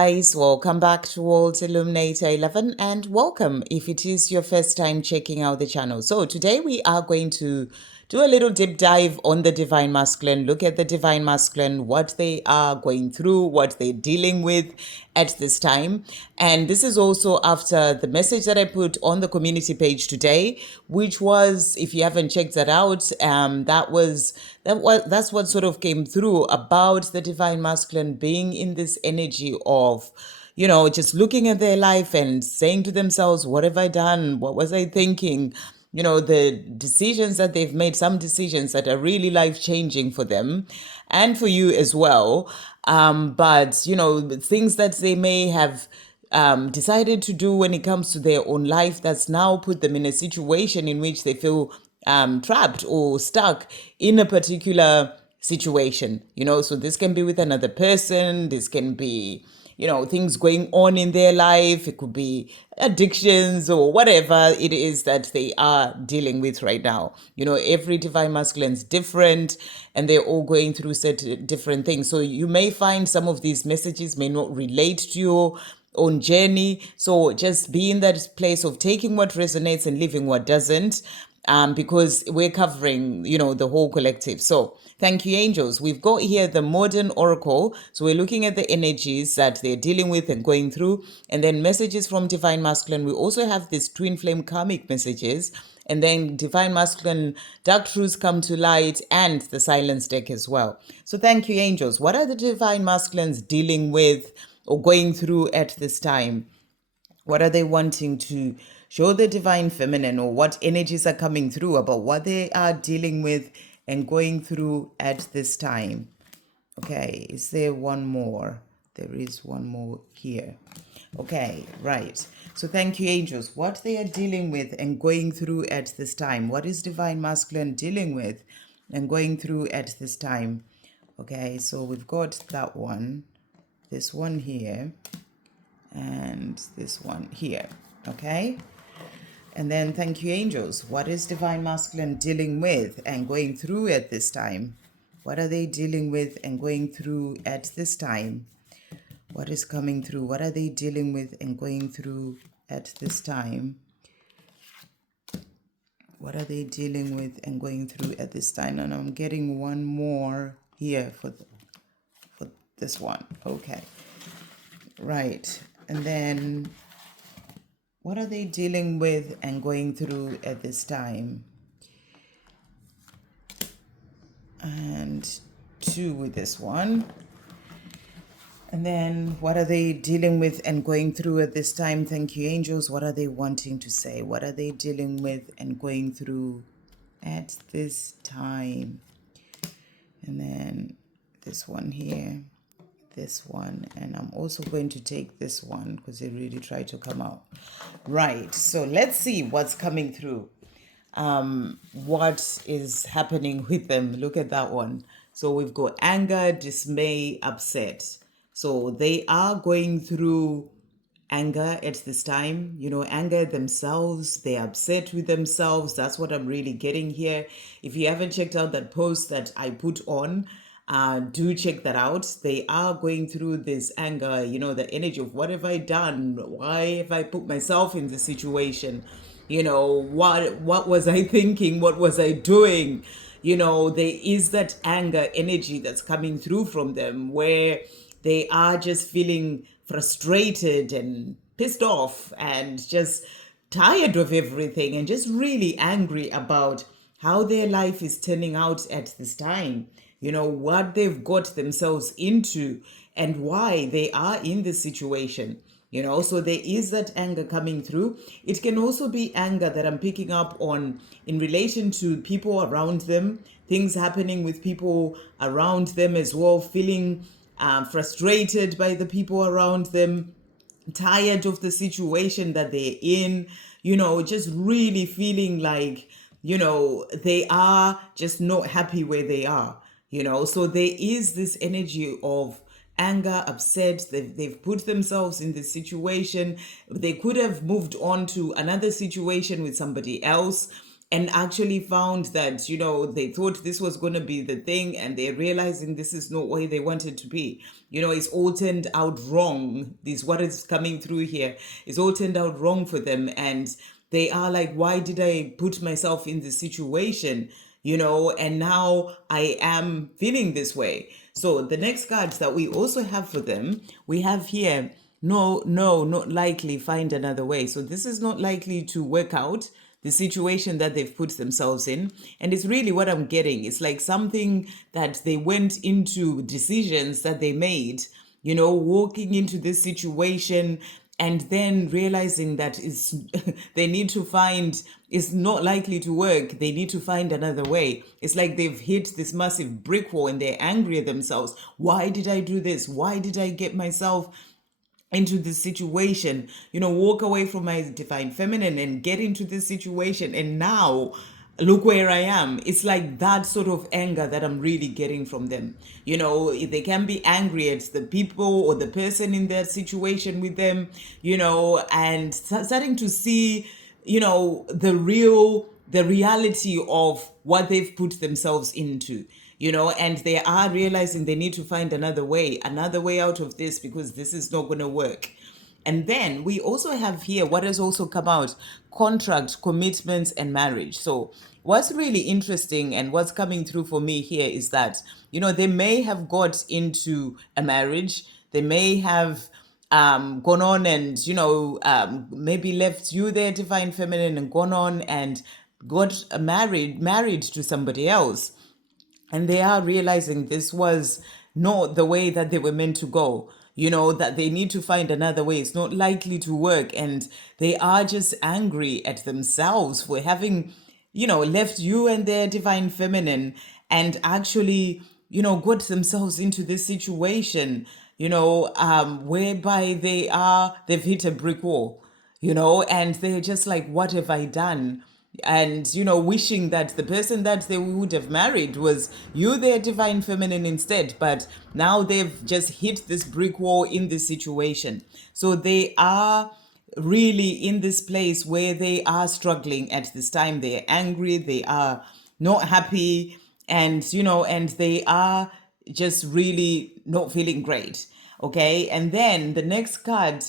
Guys, welcome back to Illuminator11 and welcome if it is your first time checking out the channel. So today we are going to do a little deep dive on the Divine Masculine, look at the Divine Masculine, what they are going through, what they're dealing with at this time. And this is also after the message that I put on the community page today, which was, if you haven't checked that out, that's what sort of came through about the Divine Masculine being in this energy of, just looking at their life and saying to themselves, what have I done? What was I thinking? The decisions that they've made, some decisions that are really life changing for them and for you as well. But, things that they may have decided to do when it comes to their own life that's now put them in a situation in which they feel trapped or stuck in a particular situation. So this can be with another person, this can be things going on in their life. It could be addictions or whatever it is that they are dealing with right now. Every Divine Masculine is different and they're all going through certain different things. So you may find some of these messages may not relate to your own journey. So just be in that place of taking what resonates and leaving what doesn't. Because we're covering, the whole collective. So thank you, angels. We've got here the modern oracle. So we're looking at the energies that they're dealing with and going through. And then messages from Divine Masculine. We also have these twin flame karmic messages. And then Divine Masculine, dark truths come to light, and the silence deck as well. So thank you, angels. What are the Divine Masculines dealing with or going through at this time? What are they wanting to show the Divine Feminine, or what energies are coming through about what they are dealing with and going through at this time? Okay, is there one more? There is one more here. Okay, right. So thank you, angels. What they are dealing with and going through at this time. What is Divine Masculine dealing with and going through at this time? Okay, so we've got that one, this one here, and this one here. Okay, and then thank you, angels. What is Divine Masculine dealing with and going through at this time? What are they dealing with and going through at this time? What is coming through? What are they dealing with and going through at this time? What are they dealing with and going through at this time? And I'm getting one more here for this one. Okay, right. And then what are they dealing with and going through at this time? And 2 with this one. And then what are they dealing with and going through at this time? Thank you, angels. What are they wanting to say? What are they dealing with and going through at this time? And then this one here, this one, and I'm also going to take this one because they really try to come out. Right, so let's see what's coming through. What is happening with them? Look at that one. So we've got anger, dismay, upset. So they are going through anger at this time, anger themselves. They're upset with themselves. That's what I'm really getting here. If you haven't checked out that post that I put on, do check that out. They are going through this anger, the energy of what have I done? Why have I put myself in this situation? What was I thinking? What was I doing? There is that anger energy that's coming through from them where they are just feeling frustrated and pissed off and just tired of everything and just really angry about how their life is turning out at this time. What they've got themselves into and why they are in this situation. So there is that anger coming through. It can also be anger that I'm picking up on in relation to people around them, things happening with people around them as well, feeling frustrated by the people around them, tired of the situation that they're in, just really feeling like, they are just not happy where they are, So there is this energy of anger, upset. They've put themselves in this situation. They could have moved on to another situation with somebody else, and actually found that, they thought this was going to be the thing, and they're realizing this is not where they wanted to be. It's all turned out wrong. This, what is coming through here, is all turned out wrong for them. And they are like, why did I put myself in this situation? And now I am feeling this way. So the next cards that we also have for them, we have here, no, not likely, find another way. So this is not likely to work out, the situation that they've put themselves in. And it's really what I'm getting. It's like something that they went into, decisions that they made, walking into this situation, and then realizing that it's they need to find, it's not likely to work. They need to find another way. It's like they've hit this massive brick wall and they're angry at themselves. Why did I do this? Why did I get myself into this situation? Walk away from my divine feminine and get into this situation, and now look where I am. It's like that sort of anger that I'm really getting from them. They can be angry at the people or the person in that situation with them, and starting to see, the reality of what they've put themselves into, and they are realizing they need to find another way out of this, because this is not going to work. And then we also have here what has also come out: contract, commitments, and marriage. So what's really interesting and what's coming through for me here is that, they may have got into a marriage. They may have gone on and, maybe left you, their divine feminine, and gone on and got married to somebody else. And they are realizing this was not the way that they were meant to go, that they need to find another way. It's not likely to work. And they are just angry at themselves for having, left you and their divine feminine, and actually, got themselves into this situation, whereby they've hit a brick wall, and they're just like, what have I done? And, wishing that the person that they would have married was you, their divine feminine, instead. But now they've just hit this brick wall in this situation. So they are really in this place where they are struggling at this time. They're angry, they are not happy, and, and they are just really not feeling great. Okay. And then the next card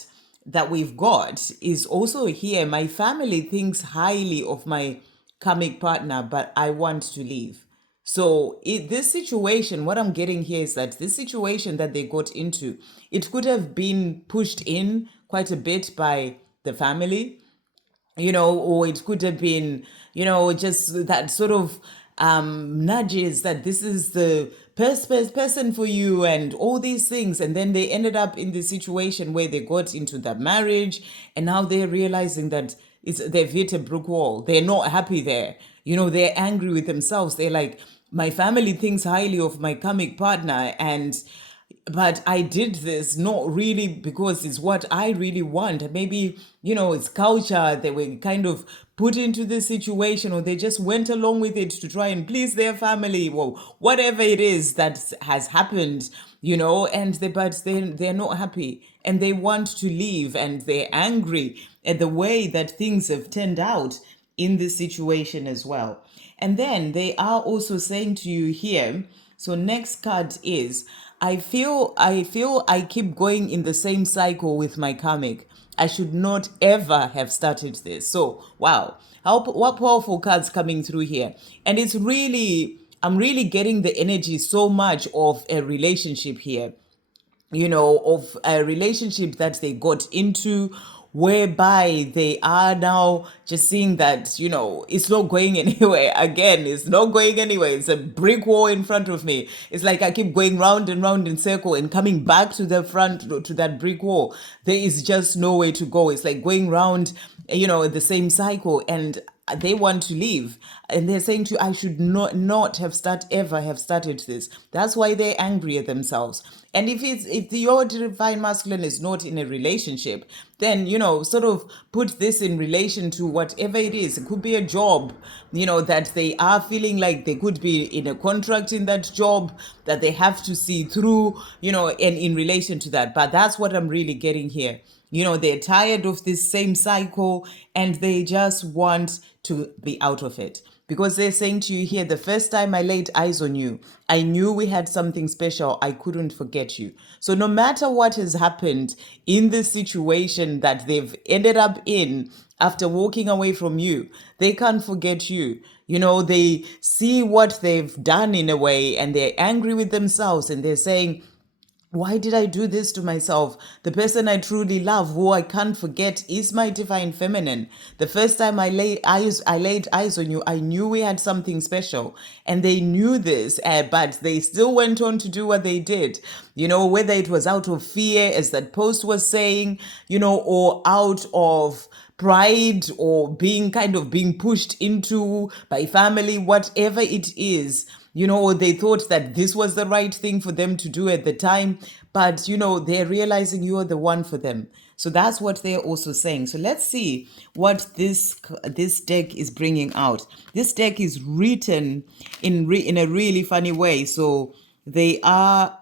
that we've got is also here: my family thinks highly of my karmic partner, but I want to leave. So this situation, what I'm getting here is that this situation that they got into, it could have been pushed in quite a bit by the family, or it could have been, just that sort of nudges that this is the person for you and all these things. And then they ended up in the situation where they got into that marriage, and now they're realizing that they've hit a brick wall. They're not happy there. They're angry with themselves. They're like, my family thinks highly of my karmic partner, but I did this not really because it's what I really want. Maybe, it's culture. They were kind of put into this situation, or they just went along with it to try and please their family. Well, whatever it is that has happened, but they're not happy and they want to leave, and they're angry at the way that things have turned out in this situation as well. And then they are also saying to you here, so next card is, I feel I keep going in the same cycle with my karmic. I should not ever have started this. So, wow. What powerful cards coming through here. And I'm really getting the energy so much of a relationship here, of a relationship that they got into, whereby they are now just seeing that, it's not going anywhere. Again, it's not going anywhere. It's a brick wall in front of me. It's like I keep going round and round in circle and coming back to the front, to that brick wall. There is just no way to go. It's like going round, the same cycle, and they want to leave, and they're saying to you, I should not have ever have started this. That's why they're angry at themselves. And if your divine masculine is not in a relationship, then, sort of put this in relation to whatever it is. It could be a job, that they are feeling like they could be in a contract in that job that they have to see through, and in relation to that. But that's what I'm really getting here. They're tired of this same cycle and they just want to be out of it. Because they're saying to you here, the first time I laid eyes on you, I knew we had something special. I couldn't forget you. So no matter what has happened in this situation that they've ended up in after walking away from you, they can't forget you. They see what they've done in a way and they're angry with themselves and they're saying, why did I do this to myself? The person I truly love, who I can't forget, is my divine feminine. The first time I laid eyes on you, I knew we had something special. And they knew this, but they still went on to do what they did. Whether it was out of fear, as that post was saying, or out of pride or being pushed into by family, whatever it is. They thought that this was the right thing for them to do at the time, but they're realizing you are the one for them. So that's what they're also saying. So let's see what this deck is bringing out. This deck is written in a really funny way. So I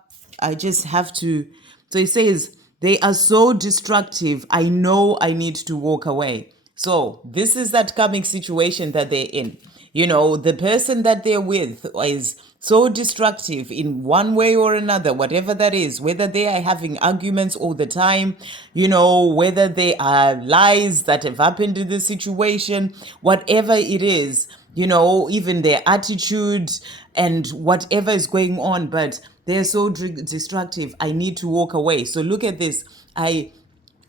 just have to. So it says, they are so destructive. I know I need to walk away. So this is that karmic situation that they're in. The person that they're with is so destructive in one way or another, whatever that is, whether they are having arguments all the time, whether they are lies that have happened in the situation, whatever it is, even their attitude and whatever is going on, but they're so destructive. I need to walk away. So look at this.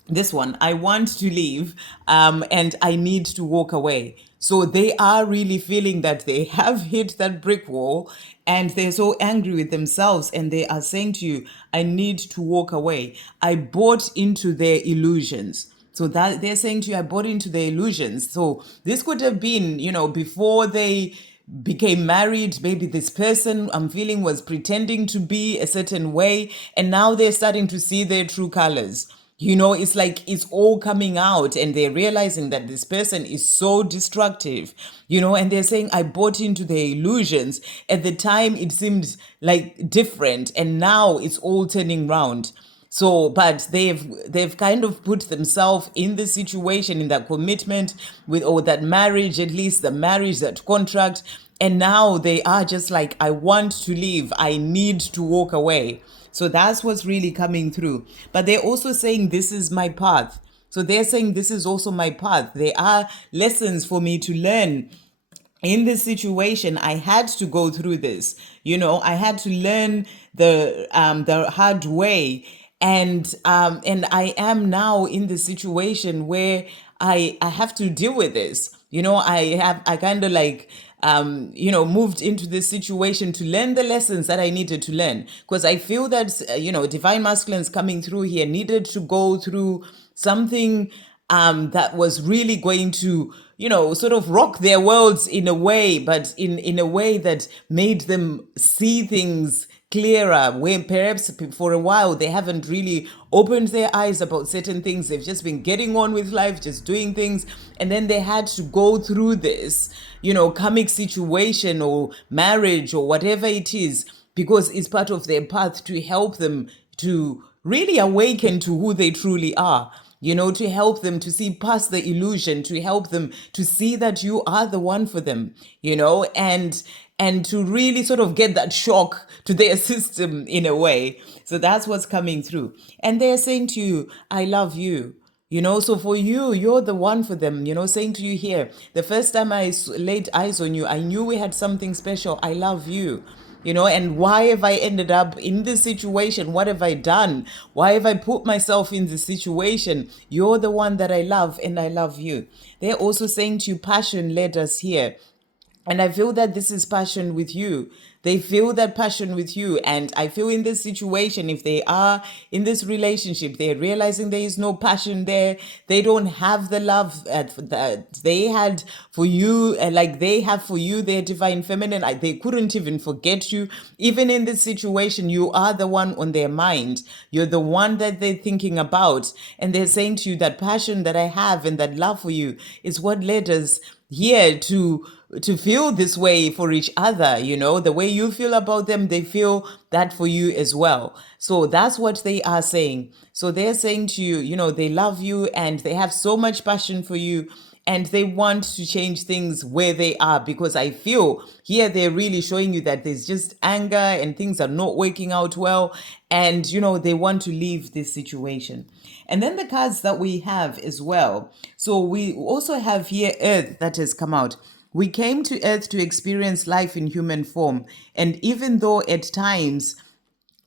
This one, I want to leave, and I need to walk away. So they are really feeling that they have hit that brick wall and they're so angry with themselves and they are saying to you, I need to walk away. I bought into their illusions. So that they're saying to you, I bought into their illusions. So this could have been, before they became married, maybe this person I'm feeling was pretending to be a certain way, and now they're starting to see their true colors. It's like it's all coming out and they're realizing that this person is so destructive, and they're saying, I bought into their illusions. At the time, it seemed like different, and now it's all turning round. So, but they've kind of put themselves in the situation, in that commitment or that marriage, at least the marriage, that contract. And now they are just like, I want to leave. I need to walk away. So that's what's really coming through. But they're also saying, this is my path. So they're saying, this is also my path. There are lessons for me to learn in this situation. I had to go through this. I had to learn the hard way. And I am now in the situation where I have to deal with this. I kind of like, moved into this situation to learn the lessons that I needed to learn. Because I feel that, divine masculines coming through here needed to go through something that was really going to, sort of rock their worlds in a way, but in a way that made them see things clearer, where perhaps for a while they haven't really opened their eyes about certain things. They've just been getting on with life, just doing things. And then they had to go through this, karmic situation or marriage or whatever it is, because it's part of their path to help them to really awaken to who they truly are. To help them to see past the illusion, to help them to see that you are the one for them, and to really sort of get that shock to their system in a way. So that's what's coming through. And they're saying to you, I love you. So for you, you're the one for them, saying to you here, the first time I laid eyes on you, I knew we had something special. I love you. And why have I ended up in this situation? What have I done? Why have I put myself in this situation? You're the one that I love and I love you. They're also saying to you, passion led us here. And I feel that this is passion with you. They feel that passion with you. And I feel in this situation, if they are in this relationship, they're realizing there is no passion there. They don't have the love that they had for you, like they have for you, their divine feminine. They couldn't even forget you. Even in this situation, you are the one on their mind. You're the one that they're thinking about. And they're saying to you, that passion that I have and that love for you is what led us here to to feel this way for each other. The way you feel about them, they feel that for you as well. So that's what they are saying. So they're saying to you, they love you and they have so much passion for you, and they want to change things where they are, because I feel here they're really showing you that there's just anger and things are not working out well, and they want to leave this situation. And then the cards that we have as well, so we also have here Earth that has come out. We came to Earth to experience life in human form, and even though at times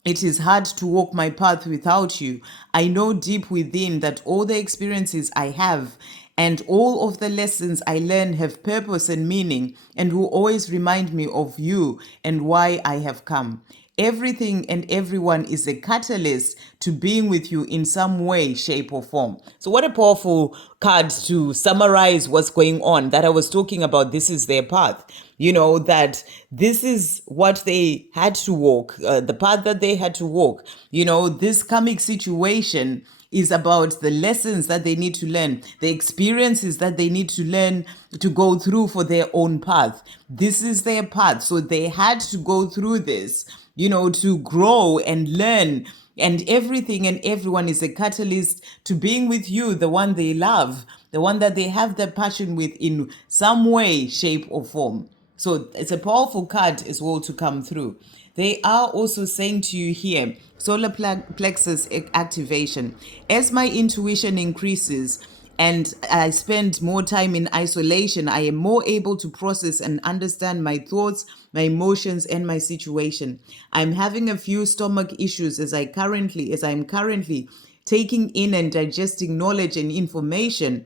it is hard to walk my path without you, I know deep within that all the experiences I have and all of the lessons I learn have purpose and meaning, and will always remind me of you and why I have come. Everything and everyone is a catalyst to being with you in some way, shape, or form. So, what a powerful card to summarize what's going on that I was talking about. This is their path. That this is what they had to walk, the path that they had to walk. This karmic situation is about the lessons that they need to learn, the experiences that they need to learn to go through for their own path. This is their path. So they had to go through this, to grow and learn. And everything and everyone is a catalyst to being with you, the one they love, the one that they have their passion with in some way, shape, or form. So it's a powerful card as well to come through. They are also saying to you here, solar plexus activation. As my intuition increases and I spend more time in isolation, I am more able to process and understand my thoughts, my emotions, and my situation. I'm having a few stomach issues as I'm currently taking in and digesting knowledge and information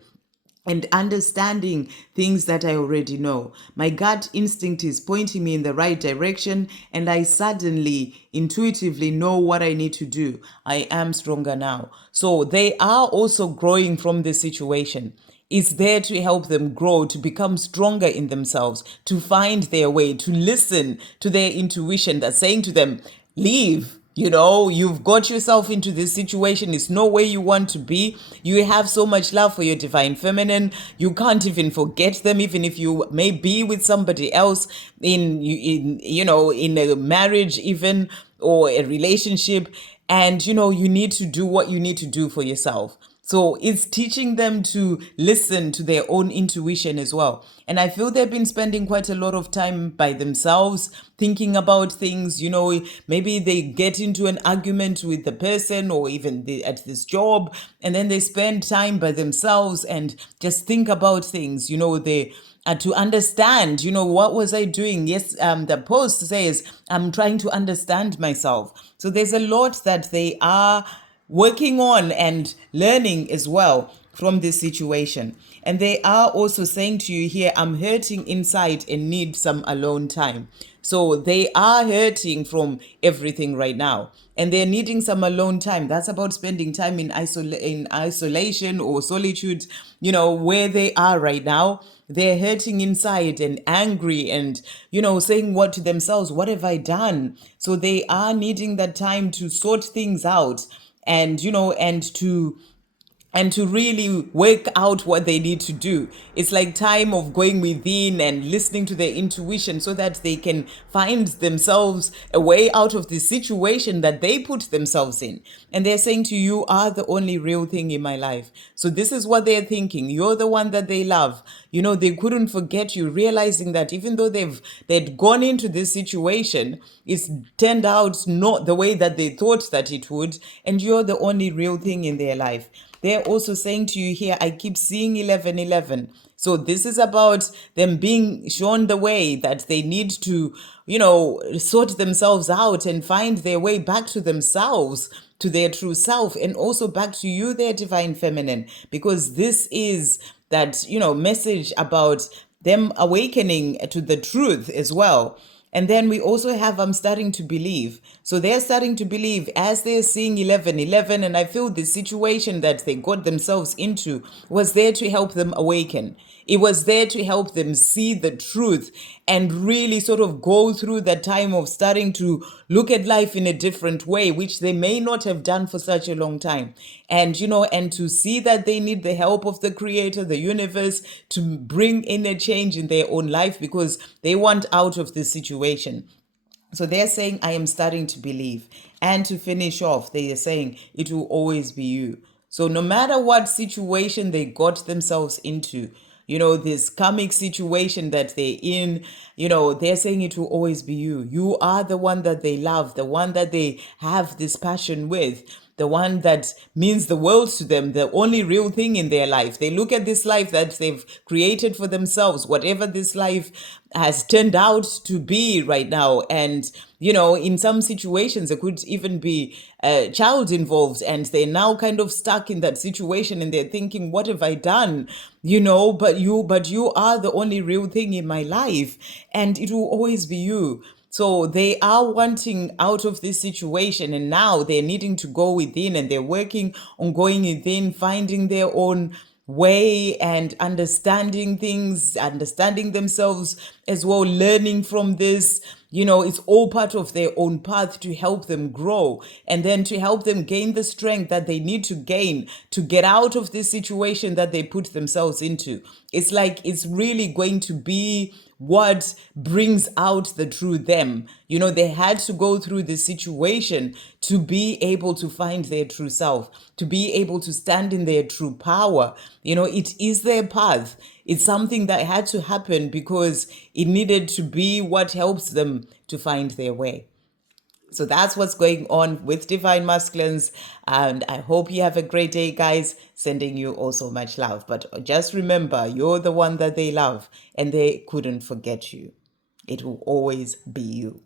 and understanding things that I already know. My gut instinct is pointing me in the right direction, and I suddenly, intuitively know what I need to do. I am stronger now. So they are also growing from this situation. It's there to help them grow, to become stronger in themselves, to find their way, to listen to their intuition that's saying to them, leave. You've got yourself into this situation. It's no way you want to be. You have so much love for your divine feminine. You can't even forget them, even if you may be with somebody else in a marriage even, or a relationship. And, you need to do what you need to do for yourself. So it's teaching them to listen to their own intuition as well. And I feel they've been spending quite a lot of time by themselves, thinking about things. Maybe they get into an argument with the person, or even at this job, and then they spend time by themselves and just think about things. They to understand, what was I doing? Yes, the post says, I'm trying to understand myself. So there's a lot that they are working on and learning as well from this situation. And they are also saying to you here, I'm hurting inside and need some alone time. So they are hurting from everything right now, and they're needing some alone time. That's about spending time in isolation or solitude, where they are right now. They're hurting inside and angry and, saying what to themselves, what have I done? So they are needing that time to sort things out, and and to really work out what they need to do. It's like time of going within and listening to their intuition, so that they can find themselves a way out of the situation that they put themselves in. And they're saying to you, you are the only real thing in my life. So this is what they're thinking. You're the one that they love. They couldn't forget you, realizing that even though they'd gone into this situation, it's turned out not the way that they thought that it would, and you're the only real thing in their life. They're also saying to you here, I keep seeing 1111. So this is about them being shown the way that they need to, sort themselves out and find their way back to themselves, to their true self, and also back to you, their divine feminine, because this is that, message about them awakening to the truth as well. And then we also have I'm starting to believe. So they're starting to believe as they're seeing 11, 11, and I feel the situation that they got themselves into was there to help them awaken. It was there to help them see the truth and really sort of go through that time of starting to look at life in a different way, which they may not have done for such a long time. And, and to see that they need the help of the creator, the universe, to bring in a change in their own life because they want out of this situation. So they're saying, I am starting to believe. And to finish off, they are saying, it will always be you. So no matter what situation they got themselves into, this karmic situation that they're in, they're saying it will always be you. You are the one that they love, the one that they have this passion with, the one that means the world to them, the only real thing in their life. They look at this life that they've created for themselves, whatever this life has turned out to be right now. And, in some situations, there could even be a child involved, and they're now kind of stuck in that situation and they're thinking, what have I done? But you are the only real thing in my life, and it will always be you. So they are wanting out of this situation, and now they're needing to go within, and they're working on going within, finding their own way and understanding things, understanding themselves as well, learning from this. It's all part of their own path to help them grow and then to help them gain the strength that they need to gain to get out of this situation that they put themselves into. It's like it's really going to be what brings out the true them. They had to go through this situation to be able to find their true self, to be able to stand in their true power. It is their path. It's something that had to happen because it needed to be what helps them to find their way. So that's what's going on with Divine Masculines. And I hope you have a great day, guys. Sending you also much love. But just remember, you're the one that they love and they couldn't forget you. It will always be you.